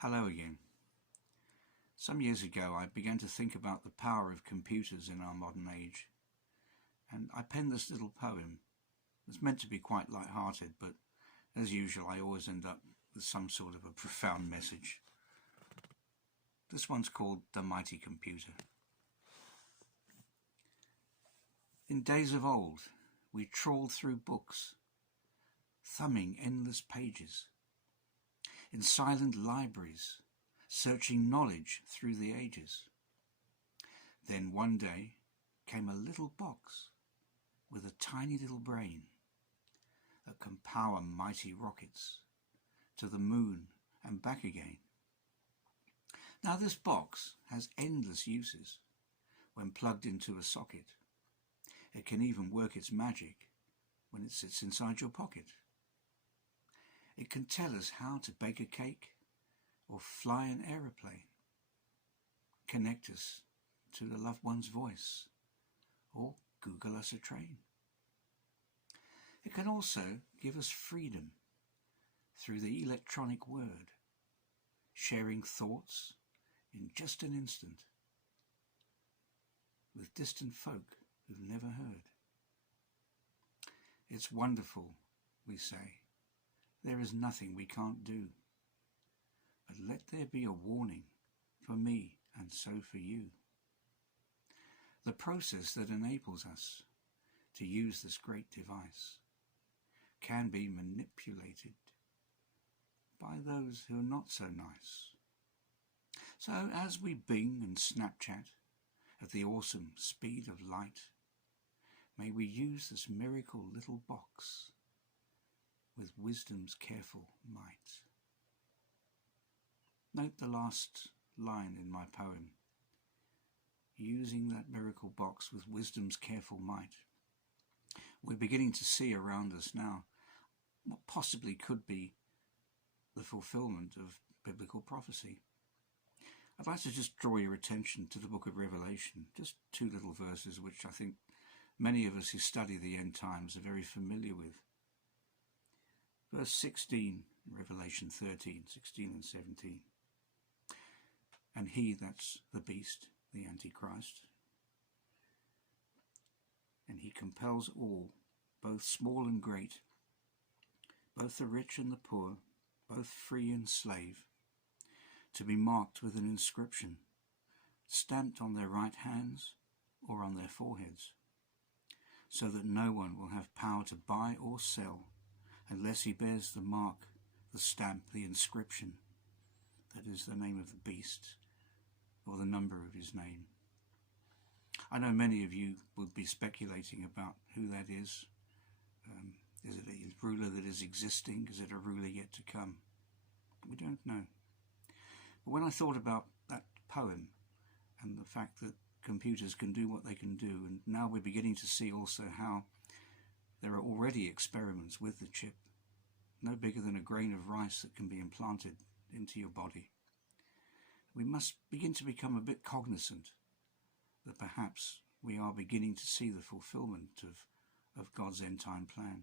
Hello again. Some years ago I began to think about the power of computers in our modern age, and I penned this little poem. It's meant to be quite light-hearted, but as usual I always end up with some sort of a profound message. This one's called The Mighty Computer. In days of old, we trawled through books, thumbing endless pages. In silent libraries, searching knowledge through the ages. Then one day came a little box with a tiny little brain that can power mighty rockets to the moon and back again. Now this box has endless uses when plugged into a socket. It can even work its magic when it sits inside your pocket. It can tell us how to bake a cake or fly an aeroplane, connect us to a loved one's voice, or Google us a train. It can also give us freedom through the electronic word, sharing thoughts in just an instant with distant folk who've never heard. It's wonderful, we say. There is nothing we can't do. But let there be a warning for me and so for you. The process that enables us to use this great device can be manipulated by those who are not so nice. So as we Bing and Snapchat at the awesome speed of light, may we use this miracle little box with wisdom's careful might. Note the last line in my poem. Using that miracle box with wisdom's careful might. We're beginning to see around us now what possibly could be the fulfillment of biblical prophecy. I'd like to just draw your attention to the book of Revelation, just two little verses which I think many of us who study the end times are very familiar with. Verse 16, Revelation 13, 16 and 17. And he, that's the beast, the Antichrist, and he compels all, both small and great, both the rich and the poor, both free and slave, to be marked with an inscription, stamped on their right hands or on their foreheads, so that no one will have power to buy or sell unless he bears the mark, the stamp, the inscription, that is the name of the beast, or the number of his name. I know many of you would be speculating about who that is. Is it a ruler that is existing? Is it a ruler yet to come? We don't know. But when I thought about that poem and the fact that computers can do what they can do, and now we're beginning to see also how there are already experiments with the chip, no bigger than a grain of rice that can be implanted into your body. We must begin to become a bit cognizant that perhaps we are beginning to see the fulfillment of God's end time plan,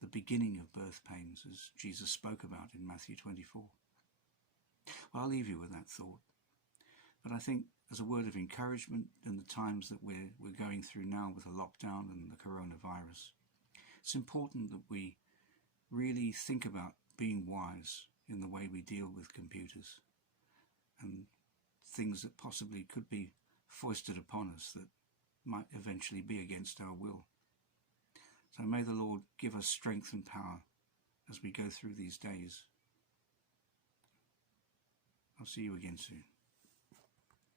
the beginning of birth pains, as Jesus spoke about in Matthew 24. Well, I'll leave you with that thought. But I think as a word of encouragement in the times that we're going through now with the lockdown and the coronavirus, it's important that we really think about being wise in the way we deal with computers and things that possibly could be foisted upon us that might eventually be against our will. So may the Lord give us strength and power as we go through these days. I'll see you again soon.